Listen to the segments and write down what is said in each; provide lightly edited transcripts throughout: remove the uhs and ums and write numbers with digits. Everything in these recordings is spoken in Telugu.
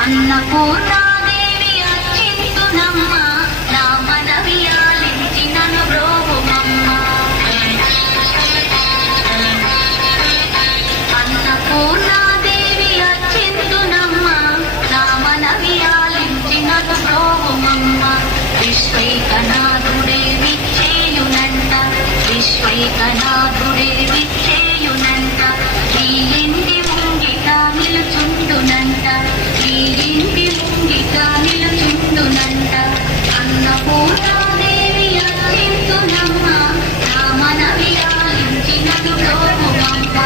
అన్నపూర్ణాదేవి అర్చింతునమ్మ నా మనవి ఆలించి నన్ను బ్రోవుమమ్మ. అన్నపూర్ణాదేవి అర్చింతునమ్మ నా మనవి ఆలించి నన్ను బ్రోవుమమ్మ. విశ్వైకనాథుడే విచ్చేయునంట, విశ్వైకనాథుడే విచ్చేయునంట. ఈ ఇంటి ముంగిట నిలుచుండునంట, ఈ ఇంటి ముంగిట నిలుచుండునంట. అన్నపూర్ణాదేవి అర్చింతునమ్మ నా మనవి ఆలించి నన్ను బ్రోవుమమ్మ.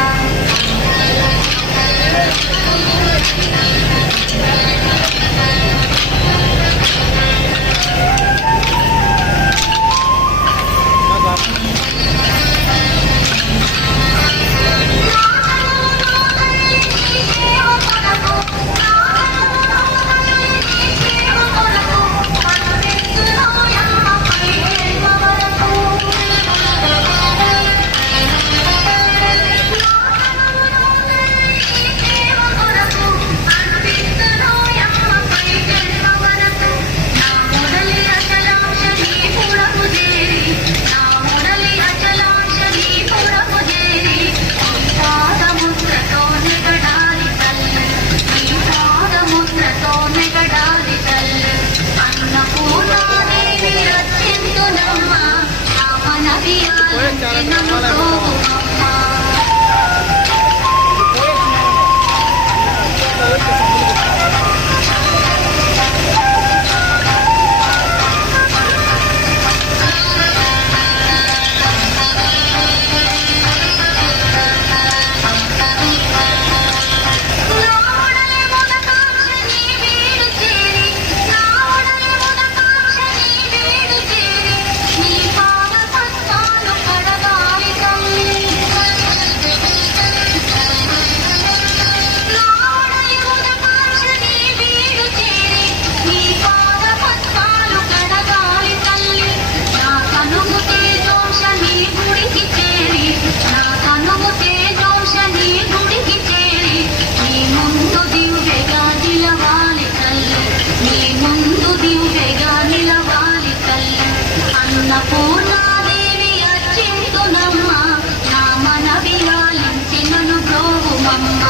అన్నపూర్ణాదేవి అర్చింతునమ్మ నా మనవి ఆలించి నన్ను బ్రోవుమమ్మ.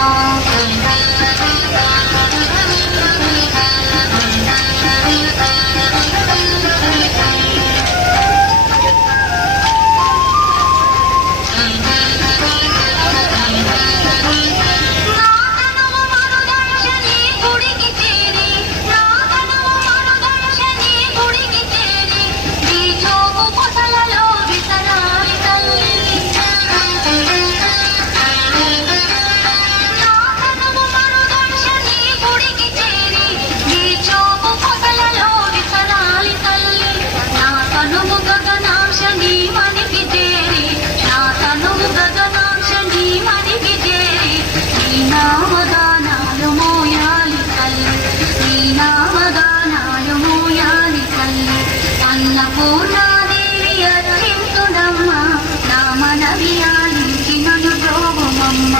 అన్నపూర్ణాదేవి అర్చింతునమ్మ నా మనవి ఆలించి నన్ను బ్రోవుమమ్మ.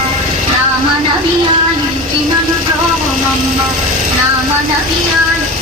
నా మనవి ఆలించి నన్ను బ్రోవుమమ్మ. నా మనవి ఆలించి